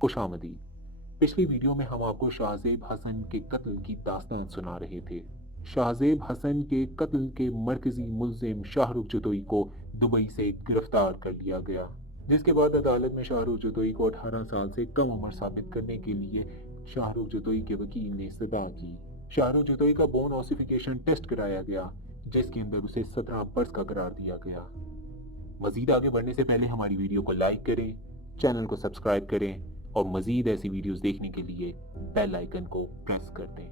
خوش آمدید۔ پچھلی ویڈیو میں ہم آپ کو شاہزیب حسن کے قتل کی داستان سنا رہے تھے۔ شاہزیب حسن کے قتل کے مرکزی ملزم شاہ رخ جتوئی کو دبئی سے گرفتار کر لیا گیا، جس کے بعد عدالت میں شاہ رخ جتوئی کو 18 سال سے کم عمر ثابت کرنے کے لیے شاہ رخ جتوئی کے وکیل نے استدعا کی۔ شاہ رخ جتوئی کا بون آسیفیکیشن ٹیسٹ کرایا گیا، جس کے اندر اسے 17 برس کا قرار دیا گیا۔ مزید آگے بڑھنے سے پہلے ہماری ویڈیو کو لائک کریں، چینل کو سبسکرائب کریں اور مزید ایسی ویڈیوز دیکھنے کے لیے بیل آئیکن کو پریس کر دیں۔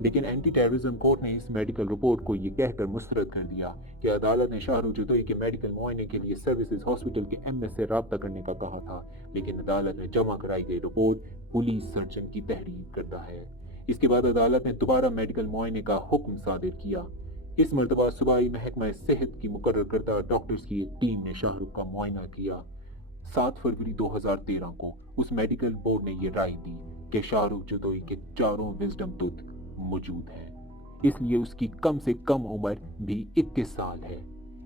لیکن اینٹی ٹیررزم کورٹ نے اس میڈیکل رپورٹ کو یہ کہہ کر مسترد کر دیا کہ عدالت نے شاہ رخ جتوئی کے میڈیکل معائنے کے لیے سروسز ہاسپٹل کے ایم ایس سے رابطہ کرنے کا کہا تھا، لیکن عدالت میں جمع کرائی گئی رپورٹ پولیس سرجن کی تحریر کرتا ہے۔ اس کے بعد عدالت نے دوبارہ میڈیکل معائنے کا حکم صادر کیا۔ اس مرتبہ صوبائی محکمہ صحت کی مقرر کردہ ڈاکٹرز کی ایک ٹیم نے شاہ رخ کا معائنہ کیا۔ 7 فروری 2013 کو اس میڈیکل بورڈ نے یہ رائے دی کہ شاہ رخ جتوئی کے چاروں وزڈم ٹوتھ موجود ہیں، اس لیے اس کی کم سے کم عمر بھی 21 سال ہے۔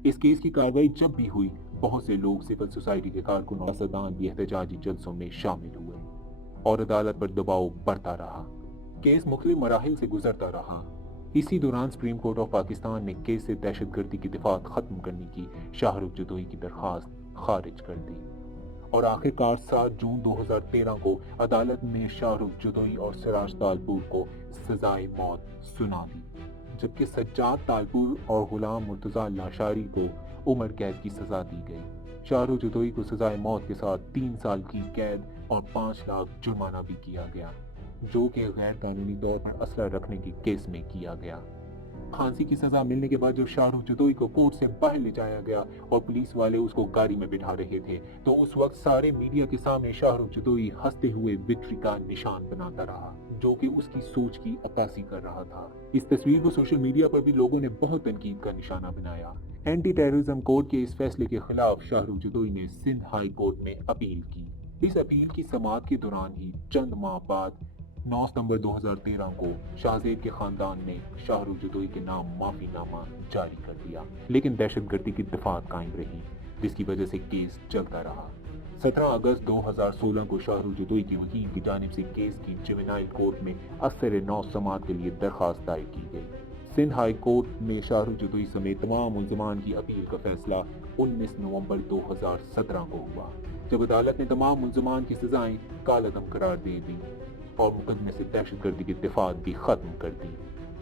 اس کیس کی کارروائی جب بھی ہوئی، بہت سے لوگ سول سوسائٹی کے کارکن اور سیاستدان بھی احتجاجی جلسوں میں شامل ہوئے اور عدالت پر دباؤ بڑھتا رہا۔ کیس مختلف مراحل سے گزرتا رہا۔ اسی دوران سپریم کورٹ آف پاکستان نے کیس سے دہشت گردی کی دفعات ختم کرنے کی شاہ رخ جتوئی کی درخواست خارج کر دی اور آخر کار 7 جون 2013 کو عدالت نے شاہ رخ جتوئی اور سراج تالپور کو سزائے موت سنا دی، جبکہ سجاد تالپور اور غلام مرتضیٰ لاشاری کو عمر قید کی سزا دی گئی۔ شاہ رخ جتوئی کو سزائے موت کے ساتھ 3 سال کی قید اور 5 لاکھ جرمانہ بھی کیا گیا، جو کہ غیر قانونی طور پر اسلحہ رکھنے کے کیس میں کیا گیا۔ پھانسی کی سزا ملنے کے بعد جب شاہ رخ جتوئی کو کورٹ سے باہر لے جایا گیا اور پولیس والے اس کو گاڑی میں بٹھا رہے تھے، تو اس وقت سارے میڈیا کے سامنے شاہ رخ جتوئی ہنستے ہوئے وکٹری کا نشان بناتا رہا، جو کہ اس کی سوچ کی عکاسی کر رہا تھا۔ اس تصویر کو سوشل میڈیا پر بھی لوگوں نے بہت تنقید کا نشانہ بنایا۔ اینٹی ٹیررزم کورٹ کے اس فیصلے کے خلاف شاہ رخ جتوئی نے سندھ ہائی کورٹ میں اپیل کی۔ اس اپیل کی سماعت کے دوران ہی چند ماہ بعد 9 ستمبر 2013 کو شاہزیب کے خاندان نے شاہ رخ جتوئی کے نام معافی نامہ جاری کر دیا، لیکن دہشت گردی کی دفعات قائم رہی، جس کی وجہ سے کیس چلتا رہا۔ 17 اگست 2016 کو شاہ رخ جتوئی کی وکیل کی جانب سے کیس کی جوینائل کورٹ میں اثر نو سماعت کے لیے درخواست دائر کی گئی۔ سندھ ہائی کورٹ میں شاہ رخ جتوئی سمیت تمام ملزمان کی اپیل کا فیصلہ 19 نومبر 2017 کو ہوا، جب عدالت نے تمام ملزمان کی سزائیں کالعدم قرار دے دی اور مقدمے سے دہشت گردی کی دفعات بھی ختم کر دی۔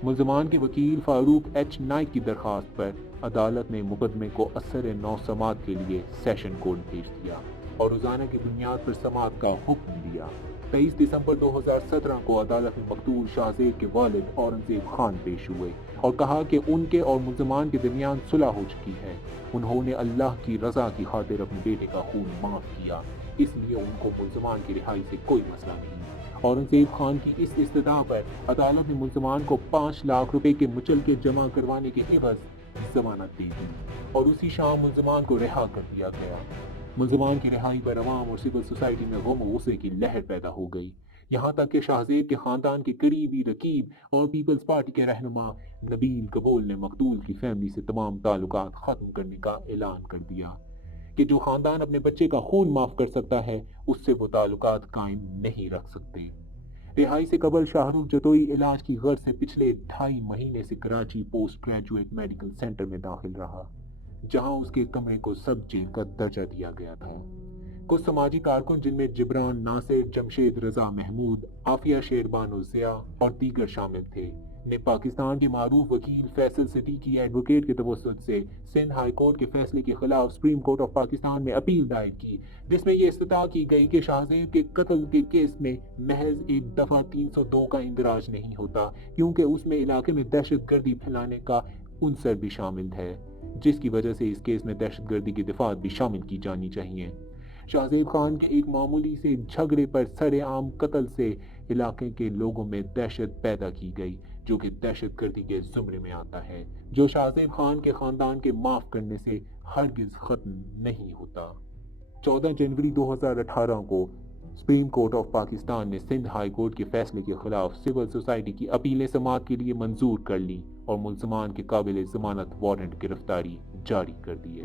ملزمان کے وکیل فاروق ایچ نائک کی درخواست پر عدالت نے مقدمے کو اثر نو سماعت کے لیے سیشن کورٹ بھیج دیا اور روزانہ کی بنیاد پر سماعت کا حکم دیا۔ 23 دسمبر 2017 کو عدالت میں مقتول شاہزیب کے والد اورنگزیب خان پیش ہوئے اور کہا کہ ان کے اور ملزمان کے درمیان صلح ہو چکی ہے۔ انہوں نے اللہ کی رضا کی خاطر اپنے بیٹے کا خون معاف کیا، اس لیے ان کو ملزمان کی رہائی سے کوئی مسئلہ نہیں۔ اورنگزیب خان کی اس استدعا پر عدالت نے ملزمان کو 5 لاکھ روپے کے مچلکے جمع کروانے کے عوض ضمانت دے دی اور اسی شام ملزمان کو رہا کر دیا گیا۔ ملزمان کی رہائی پر عوام اور سول سوسائٹی میں غم و غصے کی لہر پیدا ہو گئی، یہاں تک کہ شاہزیب کے خاندان کے قریبی رقیب اور پیپلز پارٹی کے رہنما نبیل قبول نے مقتول کی فیملی سے تمام تعلقات ختم کرنے کا اعلان کر دیا کہ جو خاندان اپنے بچے کا خون معاف کر سکتا ہے، اس سے وہ تعلقات قائم نہیں رکھ سکتے۔ رہائی سے قبل شاہ رخ جتوئی علاج کی غرض سے پچھلے 2.5 مہینے سے Karachi post graduate medical centre میں داخل رہا، جہاں اس کے کمرے کو سب جیل کا درجہ دیا گیا تھا۔ کچھ سماجی کارکن، جن میں جبران ناصر، جمشید رضا محمود، عافیہ شیربانو ضیاء اور دیگر شامل تھے، نے پاکستان کے معروف وکیل فیصل صدیقی ایڈوکیٹ کے توسط سے سندھ ہائی کورٹ کے فیصلے کے خلاف سپریم کورٹ آف پاکستان میں اپیل دائر کی، جس میں یہ استدعا کی گئی کہ شاہزیب کے قتل کے کیس میں محض ایک دفعہ 302 کا اندراج نہیں ہوتا، کیونکہ اس میں علاقے میں دہشت گردی پھیلانے کا عنصر بھی شامل ہے، جس کی وجہ سے اس کیس میں دہشت گردی کی دفعات بھی شامل کی جانی چاہیے۔ شاہزیب خان کے ایک معمولی سے جھگڑے پر سر عام قتل سے علاقے کے لوگوں میں دہشت پیدا کی گئی، جو کہ دہشت گردی کے زمرے میں آتا ہے، جو شاہزیب خان کے خاندان کے معاف کرنے سے ہرگز ختم نہیں ہوتا۔ 14 جنوری 2018 کو سپریم کورٹ آف پاکستان نے سندھ ہائی کورٹ کے فیصلے کے خلاف سول سوسائٹی کی اپیلیں سماعت کے لیے منظور کر لی اور ملزمان کے قابل ضمانت وارنٹ گرفتاری جاری کر دیے۔